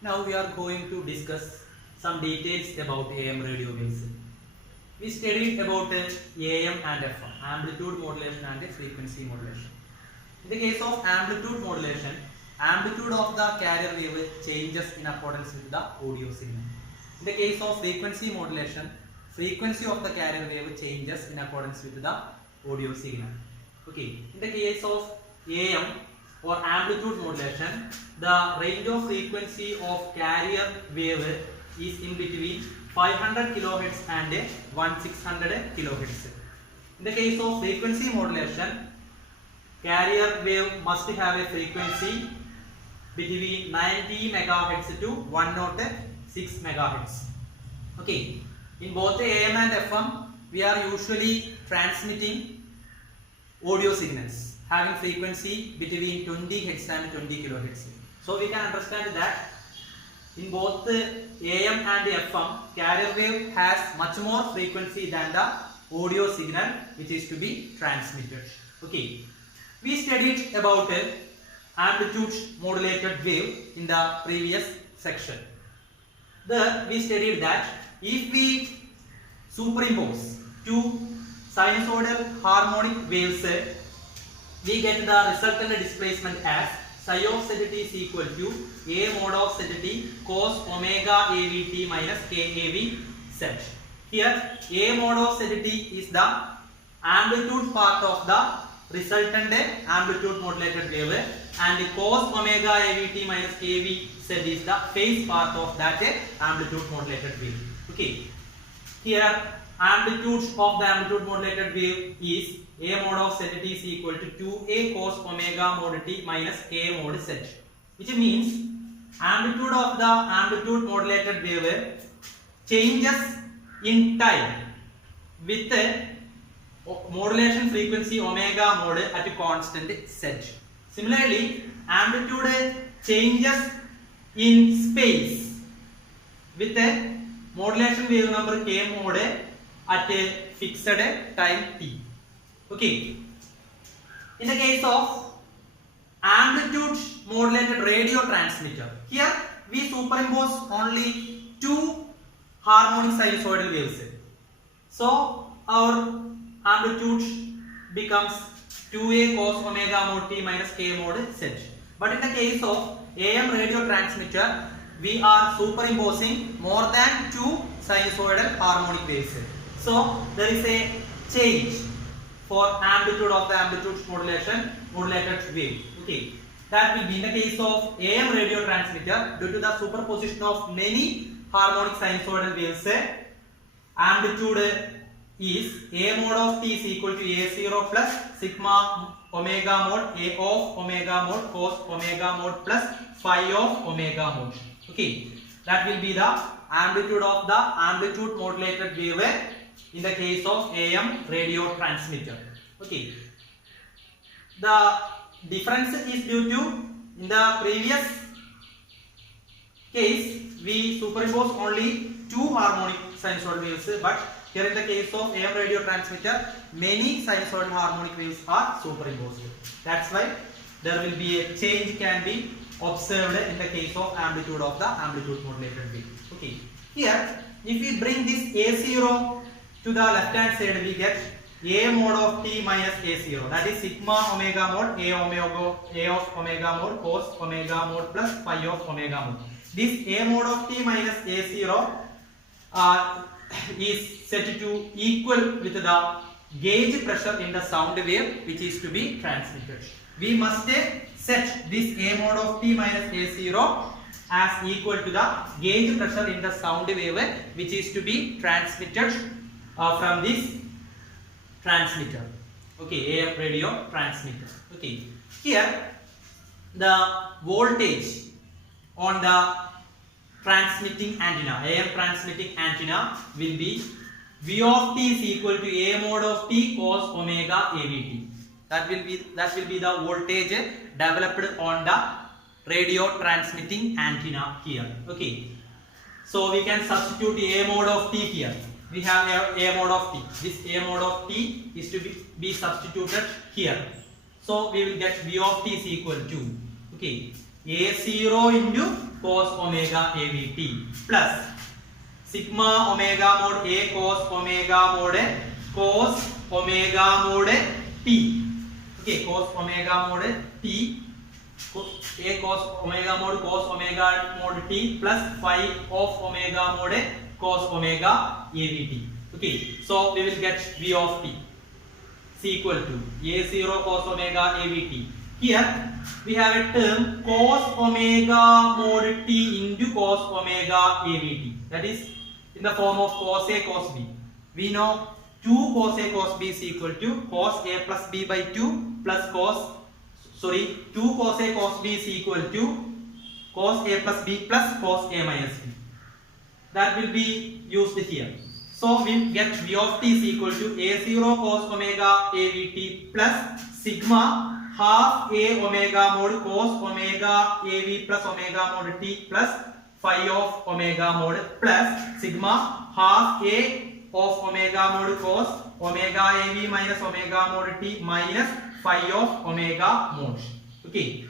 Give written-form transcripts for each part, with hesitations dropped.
Now we are going to discuss some details about AM radio waves. We studied about AM and FM, amplitude modulation and frequency modulation. In the case of amplitude modulation, amplitude of the carrier wave changes in accordance with the audio signal. In the case of frequency modulation, frequency of the carrier wave changes in accordance with the audio signal. Okay. In the case of AM or amplitude modulation, the range of frequency of carrier wave is in between 500 kHz and 1600 kHz. In the case of frequency modulation, carrier wave must have a frequency between 90 MHz to 106 MHz. Okay. In both AM and FM, we are usually transmitting audio signals having frequency between 20 Hz and 20 kHz. So we can understand that in both AM and FM, carrier wave has much more frequency than the audio signal which is to be transmitted. Okay. We studied about amplitude modulated wave in the previous section. There we studied that if we superimpose two sinusoidal harmonic waves, we get the resultant displacement as psi of zt is equal to a mod of zt cos omega avt minus kav z. Here a mod of zt is the amplitude part of the resultant amplitude modulated wave and cos omega avt minus kav z is the phase part of that amplitude modulated wave. Okay. Here amplitude of the amplitude modulated wave is a mod of zt is equal to 2a cos omega mod t minus k mod z, which means amplitude of the amplitude modulated wave changes in time with modulation frequency omega mod at a constant z. Similarly, amplitude changes in space with a modulation wave number k mod at a fixed time t. Okay. In the case of amplitude modulated radio transmitter, here we superimpose only two harmonic sinusoidal waves. So our amplitude becomes 2a cos omega mod t minus k mod z. But in the case of AM radio transmitter, we are superimposing more than two sinusoidal harmonic waves. So there is a change for amplitude of the amplitude modulated wave. Okay. That will be in the case of AM radio transmitter, due to the superposition of many harmonic sinusoidal waves, amplitude is a mod of t is equal to a0 plus sigma omega mod a of omega mod cos omega mod plus phi of omega mod. Okay. That will be the amplitude of the amplitude modulated wave in the case of AM radio transmitter. Okay. The difference is due to, in the previous case we superimpose only two harmonic sinusoidal waves, but here in the case of AM radio transmitter, many sinusoidal harmonic waves are superimposed. That's why there will be a change can be observed in the case of amplitude of the amplitude modulated wave. Okay. Here, if we bring this A0 to the left hand side, we get a mod of t minus a0. That is sigma omega mod a of omega mod cos omega mod plus phi of omega mod. This a mod of t minus a0 is set to equal with the gauge pressure in the sound wave which is to be transmitted. We must set this a mod of t minus a0 as equal to the gauge pressure in the sound wave which is to be transmitted from this transmitter. Okay, AM radio transmitter. Okay, here the voltage on the transmitting antenna, AM transmitting antenna, will be V of t is equal to a mod of t cos omega avt. That will be the voltage developed on the radio transmitting antenna here. Okay, so we can substitute a mod of t here. We have a mod of t. This a mod of t is to be substituted here. So we will get V of t is equal to, okay, a0 into cos omega AVT plus sigma omega mod A cos omega mod T. Okay, cos omega mod T, A cos omega mod T plus phi of omega mod cos omega AVT. Okay, so we will get V of T is equal to A0 cos omega AVT. Here we have a term cos omega mod T into cos omega AVT. That is in the form of cos A cos B. We know 2 cos A cos B is equal to cos A plus B by 2 plus 2 cos A cos B is equal to cos A plus B plus cos A minus B. That will be used here. So we get V of T is equal to A0 cos omega AVT plus sigma half A omega mod cos omega AV plus omega mod T plus phi of omega mod plus sigma half A of omega mod cos omega AV minus omega mod T minus phi of omega mod. Okay,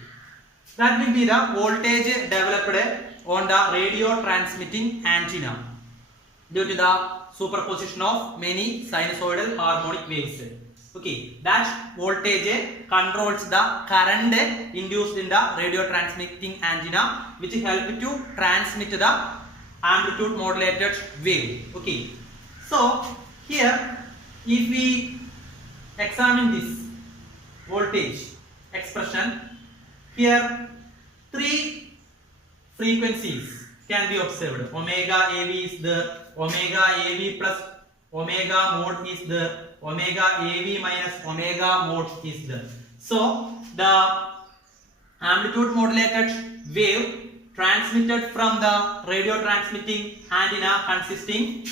that will be the voltage developed on the radio transmitting antenna due to the superposition of many sinusoidal harmonic waves. Okay, that voltage controls the current induced in the radio transmitting antenna, which help to transmit the amplitude modulated wave. Okay, so here if we examine this voltage expression, here 3 frequencies can be observed. Omega AV is the omega AV plus omega mod is the omega AV minus omega mod is the. So the amplitude modulated wave transmitted from the radio transmitting antenna consisting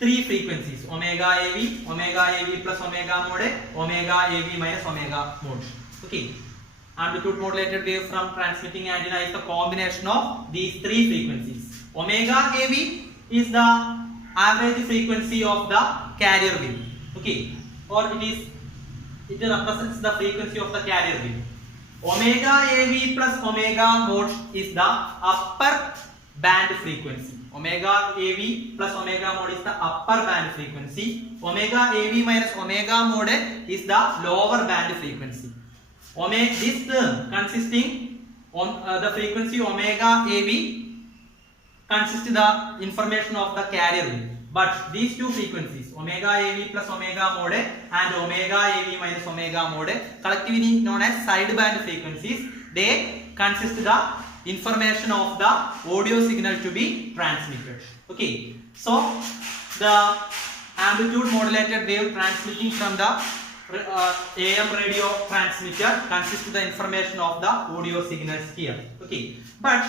3 frequencies: omega AV plus omega mod, omega AV minus omega mod. Okay, amplitude modulated wave from transmitting antenna is the combination of these 3 frequencies. Omega AV is the average frequency of the carrier wave. Okay, or it represents the frequency of the carrier wave. Omega AV plus omega mod is the upper band frequency. Omega AV plus omega mod is the upper band frequency. Omega AV minus omega mod is the lower band frequency. This term consisting on the frequency omega AV consists the information of the carrier wave. But these 2 frequencies, omega AV plus omega mod and omega AV minus omega mod, collectively known as sideband frequencies, they consist the information of the audio signal to be transmitted. Okay, so the amplitude modulated wave transmitting from the AM radio transmitter consists of the information of the audio signals here. Okay, but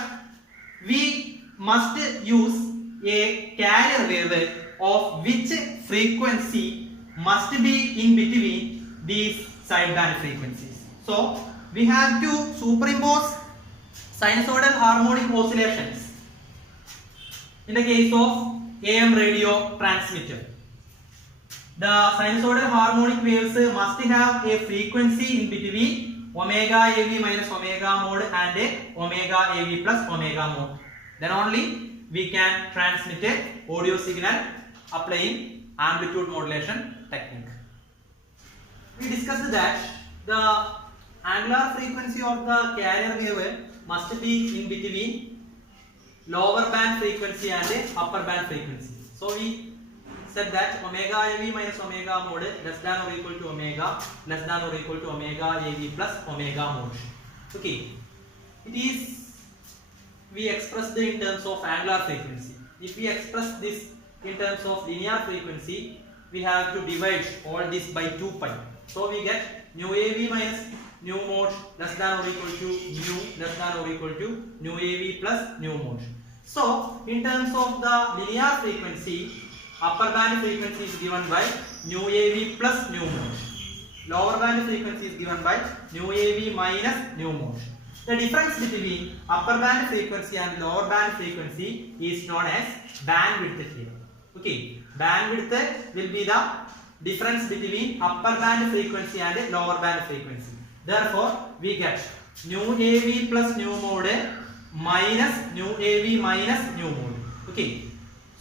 we must use a carrier wave of which frequency must be in between these sideband frequencies. So we have to superimpose sinusoidal harmonic oscillations in the case of AM radio transmitter. The sinusoidal harmonic waves must have a frequency in between omega AV minus omega mod and omega AV plus omega mod. Then only we can transmit a audio signal applying amplitude modulation technique. We discussed that the angular frequency of the carrier wave must be in between lower band frequency and upper band frequency. So we said that omega AV minus omega mod less than or equal to omega less than or equal to omega AV plus omega mod. Okay, it is we express in terms of angular frequency. If we express this in terms of linear frequency, we have to divide all this by 2 pi. So we get nu AV minus nu mod less than or equal to nu less than or equal to nu AV plus nu mod. So in terms of the linear frequency, upper band frequency is given by nu AV plus nu mod. Lower band frequency is given by nu AV minus nu mod. The difference between upper band frequency and lower band frequency is known as bandwidth here. Okay, bandwidth will be the difference between upper band frequency and lower band frequency. Therefore, we get nu AV plus nu mod minus nu AV minus nu mode. Okay.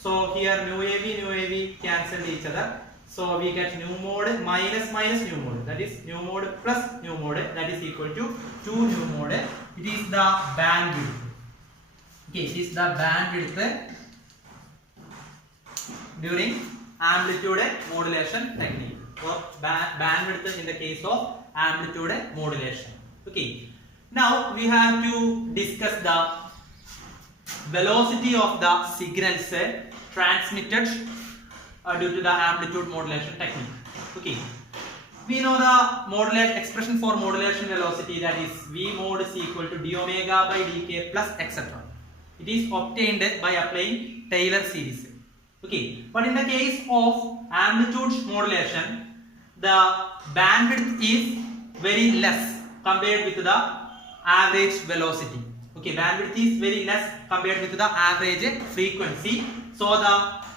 So here nu AV cancel each other. So we get nu mode minus nu mode. That is nu mode plus nu mode. That is equal to 2 nu mode. It is the bandwidth. Okay, it is the bandwidth during amplitude modulation technique, or bandwidth in the case of amplitude modulation. Okay. Now we have to discuss the velocity of the signals transmitted due to the amplitude modulation technique. Okay. We know the expression for modulation velocity, that is V mod is equal to d omega by dk plus etc. It is obtained by applying Taylor series. Okay. But in the case of amplitude modulation, the bandwidth is very less compared with the average velocity. Okay, bandwidth is very less compared with the average frequency. So the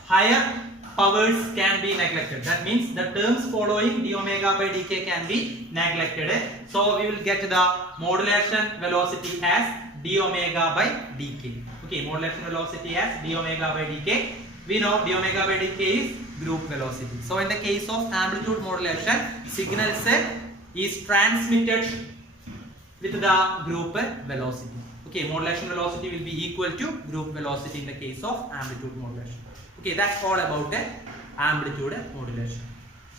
higher powers can be neglected. That means the terms following d omega by dk can be neglected. So we will get the modulation velocity as d omega by dk. Okay, modulation velocity as d omega by dk. We know d omega by dk is group velocity. So in the case of amplitude modulation, signals is transmitted with the group velocity. Okay, modulation velocity will be equal to group velocity in the case of amplitude modulation. Okay, that's all about amplitude modulation.